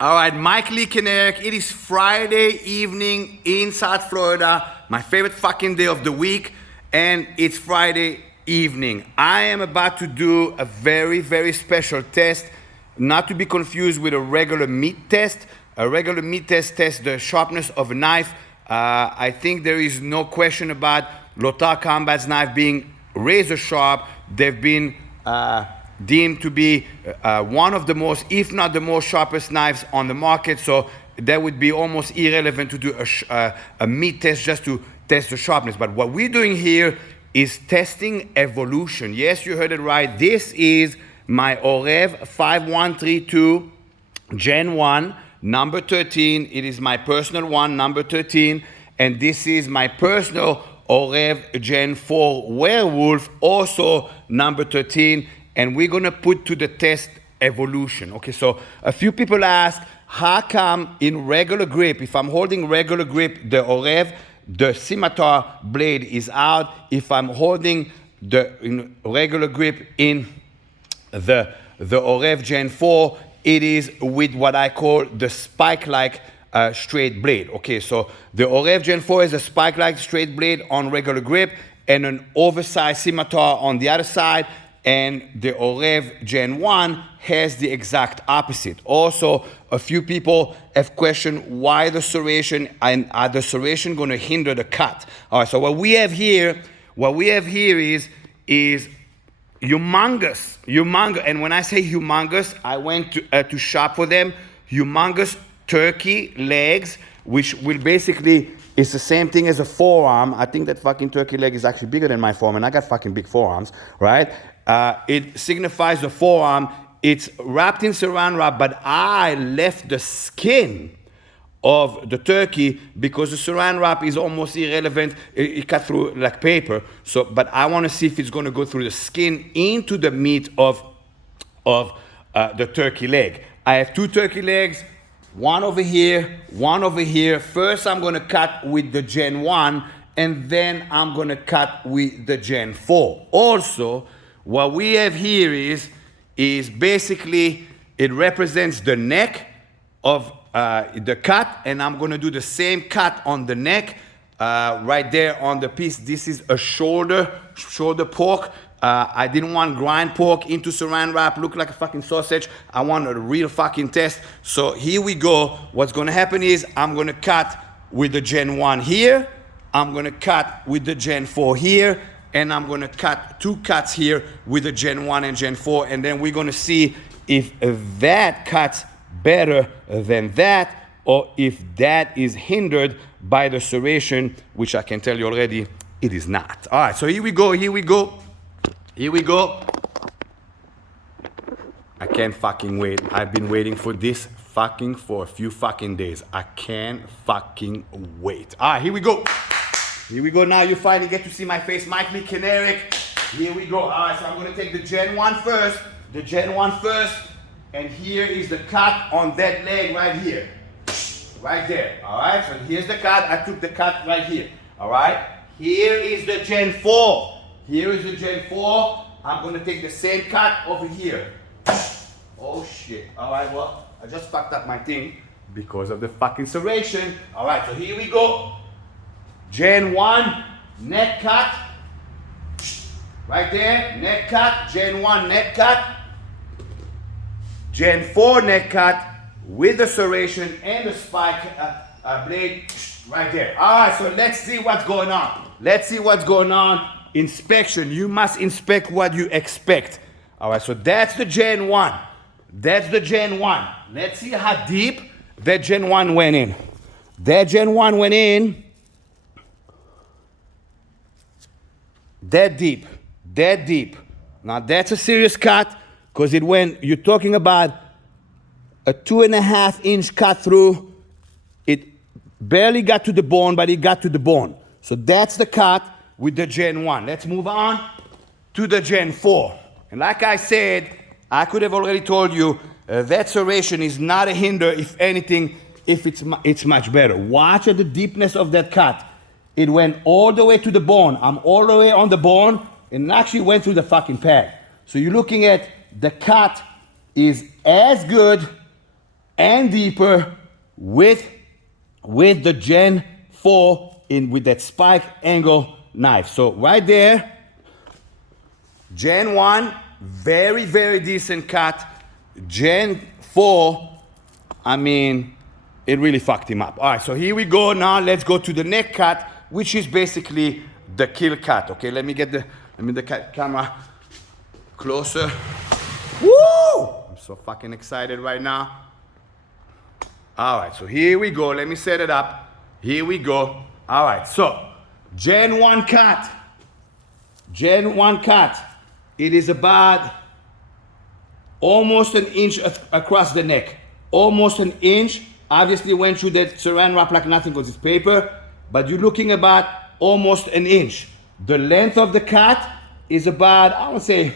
All right, Mike Lee Kanarek. It is Friday evening in South Florida, my favorite fucking day of the week, and it's Friday evening. I am about to do a very, very special test, not to be confused with a regular meat test. A regular meat test tests the sharpness of a knife. I think there is no question about Lothar Combat's knife being razor sharp. They've been deemed to be one of the most, if not the most sharpest knives on the market. So that would be almost irrelevant to do a meat test just to test the sharpness. But what we're doing here is testing evolution. Yes, you heard it right. This is my OREV-5132 Gen-1, number 13. It is my personal one, number 13. And this is my personal OREV-Gen4 WEREWOLF, also number 13. And we're gonna put to the test evolution. Okay, so a few people ask, how come in regular grip, if I'm holding regular grip, the OREV, the scimitar blade is out. If I'm holding the regular grip in the OREV-Gen4, it is with what I call the spike-like straight blade. Okay, so the OREV-Gen4 is a spike-like straight blade on regular grip and an oversized scimitar on the other side. And the OREV-Gen1 has the exact opposite. Also, a few people have questioned why the serration, and are the serration going to hinder the cut? All right, so what we have here is humongous, and when I say humongous, I went to shop for them, humongous turkey legs, which will basically, it's the same thing as a forearm. I think that fucking turkey leg is actually bigger than my forearm, and I got fucking big forearms, right? It signifies the forearm. It's wrapped in saran wrap, but I left the skin of the turkey because the saran wrap is almost irrelevant. It cut through like paper. So, but I want to see if it's going to go through the skin into the meat of the turkey leg. I have two turkey legs, one over here, one over here. First, I'm going to cut with the Gen-1, and then I'm going to cut with the Gen-4. Also, what we have here is basically, it represents the neck of the cut, and I'm going to do the same cut on the neck right there on the piece. This is a shoulder pork. I didn't want grind pork into saran wrap, look like a fucking sausage. I want a real fucking test. So here we go. What's going to happen is I'm going to cut with the Gen-1 here. I'm going to cut with the Gen-4 here. And I'm going to cut two cuts here with the Gen-1 and Gen-4, and then we're going to see if that cuts better than that, or if that is hindered by the serration, which I can tell you already, it is not. All right, so here we go. I can't fucking wait. I've been waiting for this for a few fucking days. I can't fucking wait. All right, here we go. Here we go now, you finally get to see my face, Mike Lee Kanarek. Here we go. All right, so I'm gonna take the Gen-1 first, and here is the cut on that leg right here. Right there, all right? So here's the cut, I took the cut right here, all right? Here is the Gen-4. I'm gonna take the same cut over here. Oh shit, all right, well, I just fucked up my thing because of the fucking serration. All right, so here we go. Gen-1, neck cut, right there, neck cut, Gen-1, neck cut, Gen-4, neck cut, with the serration and the spike blade, right there. All right, so let's see what's going on. Inspection, you must inspect what you expect. All right, so that's the Gen-1. Let's see how deep that Gen-1 went in. That Gen-1 went in that deep. Now that's a serious cut, because you're talking about a 2.5-inch cut through. It barely got to the bone, but it got to the bone. So that's the cut with the Gen-1. Let's move on to the Gen-4. And like I said, I could have already told you that serration is not a hinder. If anything, it's much better. Watch at the deepness of that cut. It went all the way to the bone. I'm all the way on the bone, and actually went through the fucking pad. So you're looking at the cut is as good and deeper with the Gen 4 with that spike angle knife. So right there, Gen 1, very, very decent cut. Gen 4, I mean, it really fucked him up. All right, so here we go. Now let's go to the neck cut, which is basically the kill cut. Okay, let me get the camera closer. Woo! I'm so fucking excited right now. All right, so here we go. Let me set it up. Here we go. All right, so Gen 1 cut. Gen 1 cut. It is about almost an inch across the neck. Almost an inch. Obviously went through that saran wrap like nothing because it's paper, but you're looking about almost an inch. The length of the cut is about, I would say,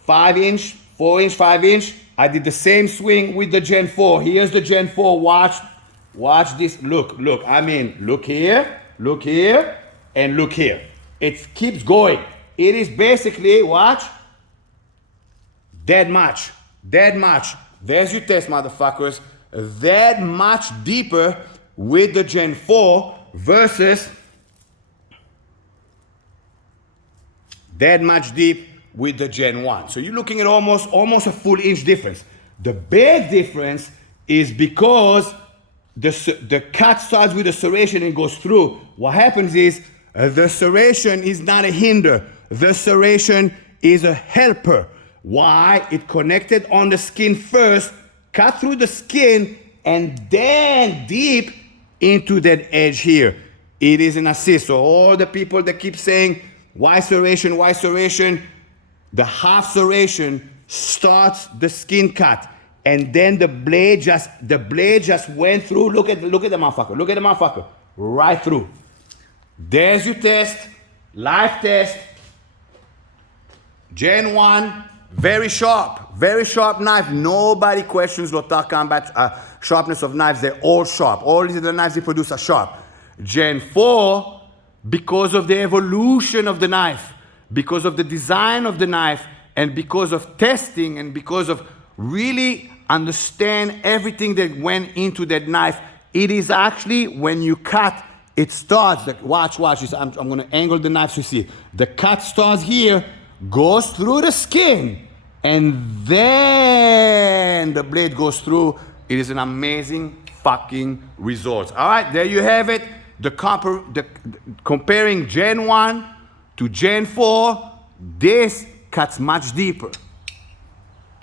5 inch, 4 inch, 5 inch. I did the same swing with the Gen 4. Here's the Gen 4, watch this, look. I mean, look here, and look here. It keeps going. It is basically, watch, that much. There's your test, motherfuckers. That much deeper with the Gen 4 versus that much deep with the Gen 1. So you're looking at almost a full inch difference. The big difference is because the cut starts with a serration and goes through. What happens is the serration is not a hinder. The serration is a helper. Why? It connected on the skin first, cut through the skin, and then deep into that edge here. It is an assist. So all the people that keep saying, why serration? The half serration starts the skin cut, and then the blade just went through. Look at the motherfucker. Right through. There's your test, live test. Gen 1, very sharp knife. Nobody questions Lothar Combat sharpness of knives. They're all sharp. All the knives they produce are sharp. Gen 4, because of the evolution of the knife, because of the design of the knife, and because of testing, and because of really understand everything that went into that knife, it is actually, when you cut, it starts, watch this, I'm gonna angle the knife so you see. The cut starts here, goes through the skin, and then the blade goes through. It is an amazing fucking result. All right, there you have it. Comparing Gen 1 to Gen 4, this cuts much deeper.